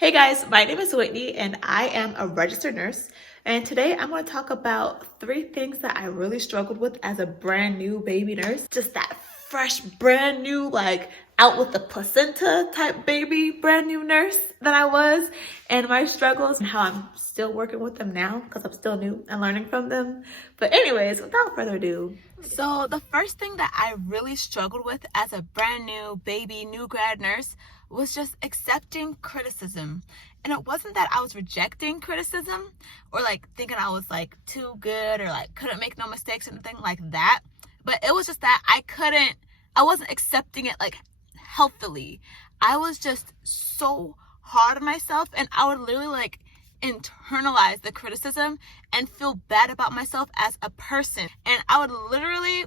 Hey guys, my name is Whitney and I am a registered nurse. And today I'm going to talk about 3 things that I really struggled with as a brand new baby nurse. Just that fresh, brand new, like out with the placenta type baby, brand new nurse that I was. And my struggles and how I'm still working with them now because I'm still new and learning from them. But anyways, without further ado. So the first thing that I really struggled with as a brand new baby, new grad nurse was just accepting criticism. And it wasn't that I was rejecting criticism or like thinking I was like too good or like couldn't make no mistakes or anything like that. But it was just that I wasn't accepting it like healthily. I was just so hard on myself, and I would literally like internalize the criticism and feel bad about myself as a person. And I would literally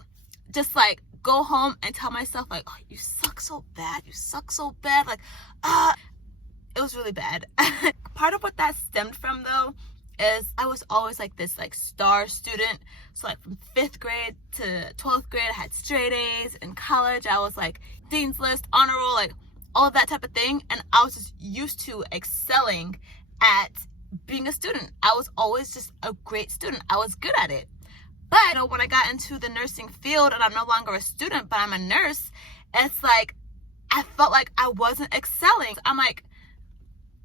just like go home and tell myself like, oh, you suck so bad, like it was really bad. Part of what that stemmed from though is I was always like this like star student. So like from 5th grade to 12th grade I had straight A's. In college I was like dean's list, honor roll, like all of that type of thing. And I was just used to excelling at being a student. I was always just a great student. I was good at it. But you know, when I got into the nursing field and I'm no longer a student, but I'm a nurse, it's like I felt like I wasn't excelling. I'm like,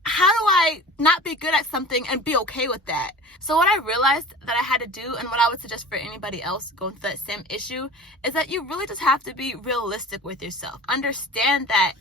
how do I not be good at something and be okay with that? So what I realized that I had to do, and what I would suggest for anybody else going through that same issue, is that you really just have to be realistic with yourself. Understand that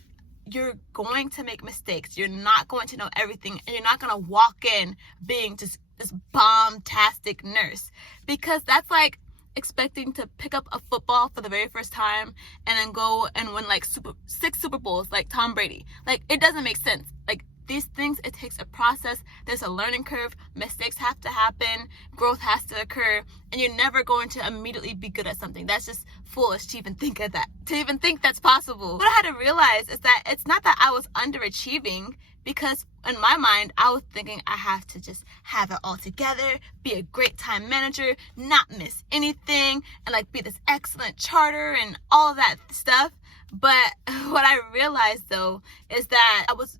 you're going to make mistakes. You're not going to know everything, and you're not going to walk in being just this bomb-tastic nurse, because that's like expecting to pick up a football for the very first time and then go and win like 6 Super Bowls like Tom Brady. Like, it doesn't make sense. Like, these things, it takes a process. There's a learning curve. Mistakes have to happen. Growth has to occur. And you're never going to immediately be good at something. That's just foolish to even think of that, to even think that's possible. What I had to realize is that it's not that I was underachieving, because in my mind, I was thinking I have to just have it all together, be a great time manager, not miss anything, and like be this excellent charter and all of that stuff. But what I realized though is that I was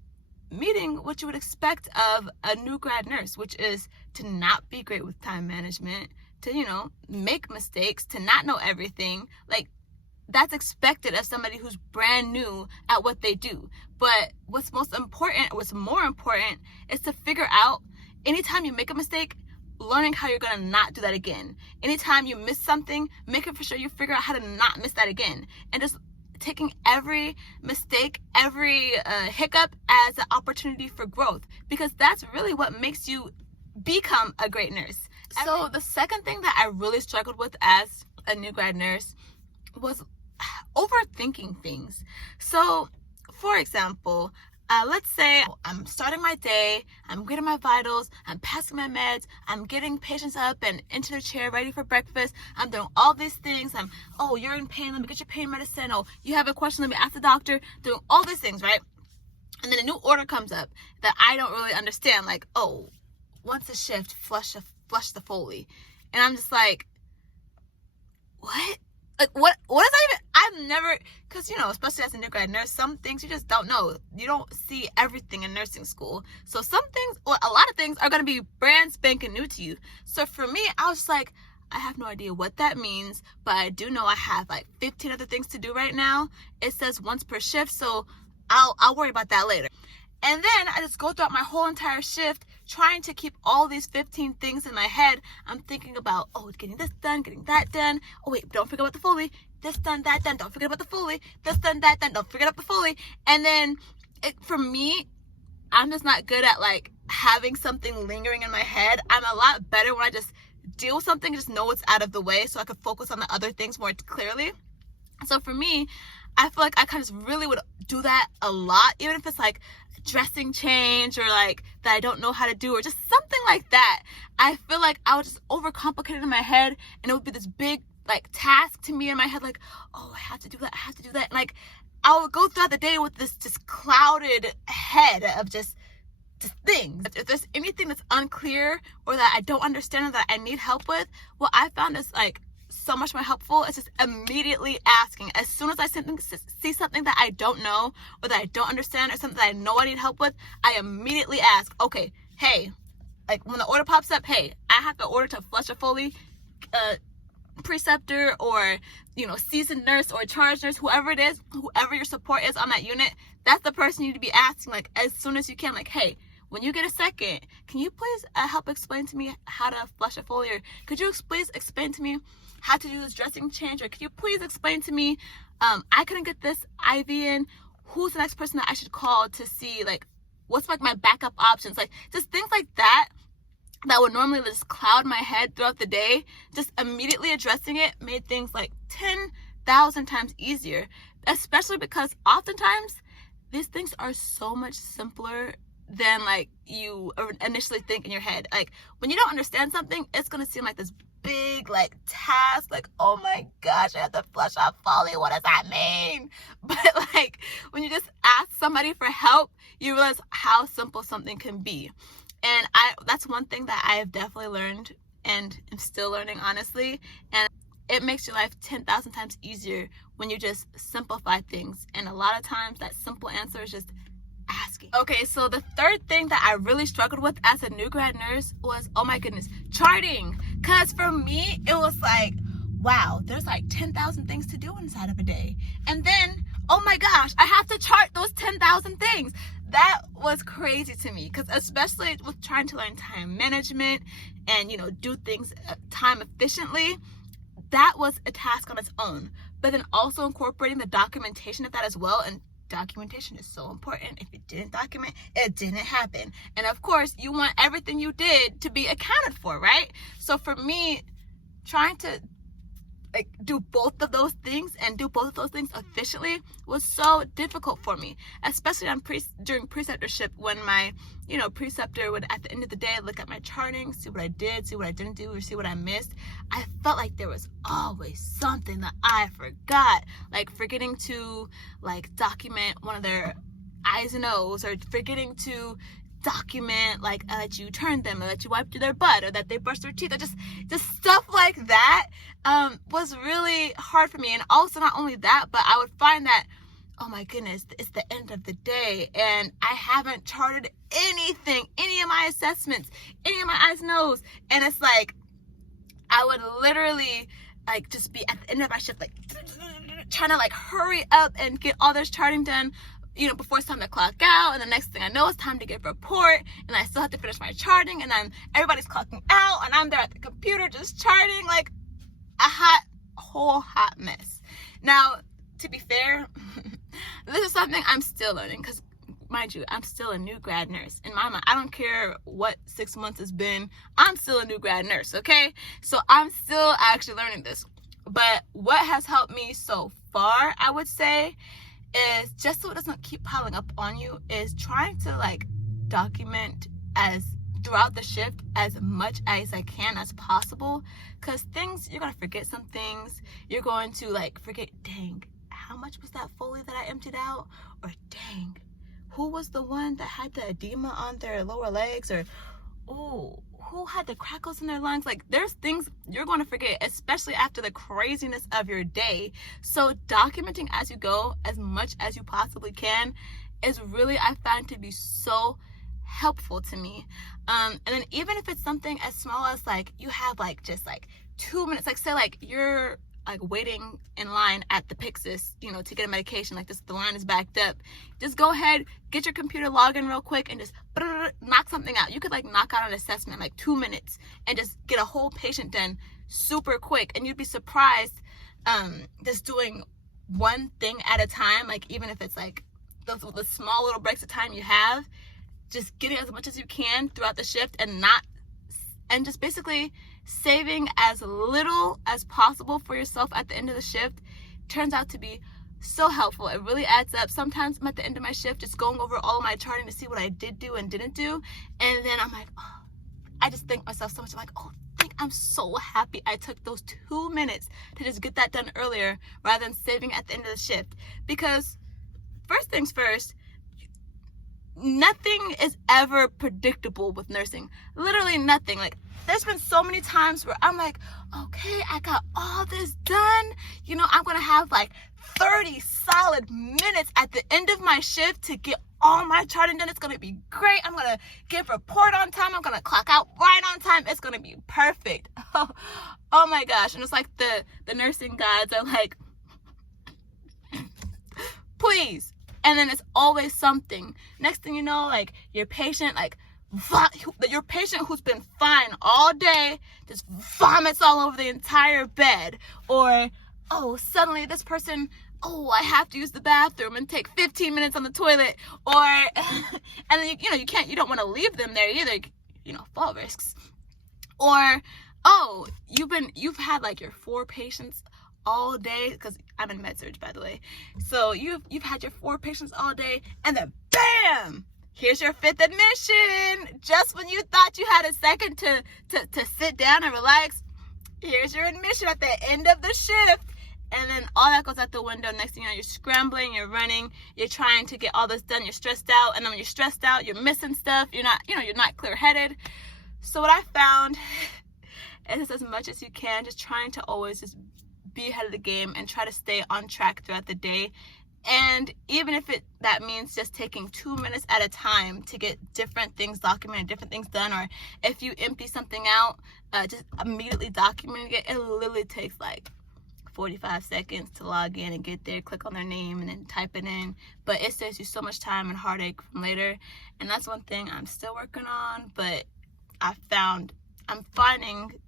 meeting what you would expect of a new grad nurse, which is to not be great with time management, to, you know, make mistakes, to not know everything. Like, that's expected of somebody who's brand new at what they do. But what's more important is to figure out, anytime you make a mistake, learning how you're gonna not do that again. Anytime you miss something, making for sure you figure out how to not miss that again. And just taking every mistake, every hiccup as an opportunity for growth, because that's really what makes you become a great nurse. So the second thing that I really struggled with as a new grad nurse was overthinking things. So for example, let's say I'm starting my day, I'm getting my vitals, I'm passing my meds, I'm getting patients up and into their chair ready for breakfast, I'm doing all these things, oh, you're in pain, let me get your pain medicine, oh, you have a question, let me ask the doctor, doing all these things, right? And then a new order comes up that I don't really understand, like, oh, once a shift, flush the Foley. And I'm just like, what? Like, what is that even? I've never, because, you know, especially as a new grad nurse, some things you just don't know. You don't see everything in nursing school. So some things, or a lot of things, are going to be brand spanking new to you. So for me, I was just like, I have no idea what that means, but I do know I have like 15 other things to do right now. It says once per shift, so I'll worry about that later. And then I just go throughout my whole entire shift trying to keep all these 15 things in my head. I'm thinking about, oh, getting this done, getting that done. Oh, wait, don't forget about the Foley. This done, that done. Don't forget about the Foley. This done, that done. Don't forget about the Foley. And then for me, I'm just not good at like having something lingering in my head. I'm a lot better when I just deal with something, just know it's out of the way so I can focus on the other things more clearly. So for me, I feel like I kind of really would do that a lot, even if it's like dressing change or like that I don't know how to do or just something like that. I feel like I would just overcomplicate it in my head, and it would be this big like task to me in my head, like, oh, I have to do that. And like, I would go throughout the day with this just clouded head of just things. If there's anything that's unclear or that I don't understand or that I need help with, what I found is like so much more helpful is just immediately asking. As soon as I see something that I don't know or that I don't understand or something that I know I need help with, I immediately ask, okay, hey, like when the order pops up, hey, I have to order to flush a Foley preceptor or, seasoned nurse or charge nurse, whoever it is, whoever your support is on that unit, that's the person you need to be asking, like, as soon as you can, like, hey, when you get a second, can you please help explain to me how to flush a Foley, or could you please explain to me how to do this dressing change, or could you please explain to me, I couldn't get this IV in, who's the next person that I should call to see, like, what's like my backup options, like just things like that would normally just cloud my head throughout the day. Just immediately addressing it made things like 10,000 times easier, especially because oftentimes these things are so much simpler than like you initially think in your head. Like when you don't understand something, it's gonna seem like this big like task, like, oh my gosh, I have to flush out Foley, what does that mean? But like when you just ask somebody for help, you realize how simple something can be. And that's one thing that I have definitely learned and am still learning, honestly. And it makes your life 10,000 times easier when you just simplify things. And a lot of times that simple answer is just asking. Okay, so the third thing that I really struggled with as a new grad nurse was, oh my goodness, charting. Because for me, it was like, wow, there's like 10,000 things to do inside of a day. And then, oh my gosh, I have to chart those 10,000 things. That was crazy to me, because especially with trying to learn time management and, do things time efficiently, that was a task on its own. But then also incorporating the documentation of that as well. And documentation is so important. If you didn't document, it didn't happen. And of course, you want everything you did to be accounted for, right? So for me, trying to do both of those things and do both of those things efficiently was so difficult for me, especially during preceptorship, when my preceptor would at the end of the day look at my charting, see what I did, see what I didn't do, or see what I missed. I felt like there was always something that I forgot, like forgetting to document one of their I's and O's, or forgetting to document that you turned them, or that you wiped their butt, or that they brushed their teeth, or just stuff like that was really hard for me. And also, not only that, but I would find that, oh my goodness, it's the end of the day and I haven't charted anything, any of my assessments, any of my I's and O's, and it's like I would literally just be at the end of my shift trying to hurry up and get all this charting done before it's time to clock out. And the next thing I know, it's time to get a report, and I still have to finish my charting, and then everybody's clocking out, and I'm there at the computer just charting, like a whole hot mess. Now, to be fair, this is something I'm still learning, because mind you, I'm still a new grad nurse. In my mind, I don't care what 6 months has been, I'm still a new grad nurse, okay? So I'm still actually learning this. But what has helped me so far, I would say, is just so it doesn't keep piling up on you, is trying to document throughout the shift as much as I can as possible, because you're gonna forget some things. You're going to forget, dang, how much was that Foley that I emptied out, or dang, who was the one that had the edema on their lower legs, or oh, who had the crackles in their lungs? There's things you're going to forget, especially after the craziness of your day. So documenting as you go as much as you possibly can is really, I find, to be so helpful to me. And then even if it's something as small as you have just 2 minutes, say you're waiting in line at the Pyxis, to get a medication, the line is backed up, just go ahead, get your computer, log in real quick, and just knock something out. You could knock out an assessment in 2 minutes and just get a whole patient done super quick. And you'd be surprised, just doing one thing at a time, even if it's the small little breaks of time you have, just getting as much as you can throughout the shift, and just basically saving as little as possible for yourself at the end of the shift turns out to be so helpful. It really adds up. Sometimes I'm at the end of my shift just going over all of my charting to see what I did do and didn't do, and then I'm oh, I just thank myself so much. I'm oh, I'm so happy I took those 2 minutes to just get that done earlier rather than saving at the end of the shift. Because first things first, nothing is ever predictable with nursing. Literally nothing. Like, there's been so many times where I'm like, okay, I got all this done. You know, I'm going to have like 30 solid minutes at the end of my shift to get all my charting done. It's going to be great. I'm going to give report on time. I'm going to clock out right on time. It's going to be perfect. Oh my gosh. And it's like the nursing guides are like, please. And then it's always something. Next thing you know, like, your patient, like, your patient who's been fine all day just vomits all over the entire bed. Or, oh, suddenly this person, oh, I have to use the bathroom and take 15 minutes on the toilet. Or, and then, you don't want to leave them there either, fall risks. Or, oh, you've had like your 4 patients all day, because I'm in med surg, by the way. So you've had your 4 patients all day, and then bam, here's your 5th admission. Just when you thought you had a second to sit down and relax, here's your admission at the end of the shift. And then all that goes out the window. Next thing you know, you're scrambling, you're running, you're trying to get all this done, you're stressed out, and then when you're stressed out, you're missing stuff, you're not clear-headed. So what I found is, as much as you can, just trying to always just be ahead of the game and try to stay on track throughout the day. And even if that means just taking 2 minutes at a time to get different things documented, different things done, or if you empty something out, just immediately documenting it. It literally takes like 45 seconds to log in and get there, click on their name, and then type it in. But it saves you so much time and heartache from later. And that's one thing I'm still working on, but I'm finding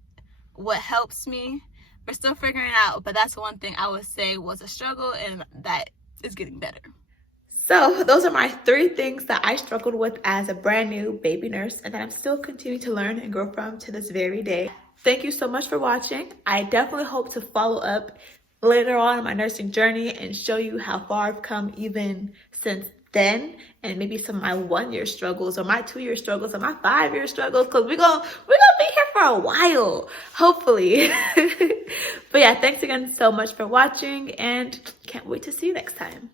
what helps me. We're still figuring it out, but that's one thing I would say was a struggle, and that is getting better. So those are my 3 things that I struggled with as a brand new baby nurse, and that I'm still continuing to learn and grow from to this very day. Thank you so much for watching. I definitely hope to follow up later on in my nursing journey and show you how far I've come even since then, and maybe some of my 1-year struggles, or my 2-year struggles, or my 5-year struggles, because we're gonna be here for a while, hopefully. But yeah, thanks again so much for watching, and can't wait to see you next time.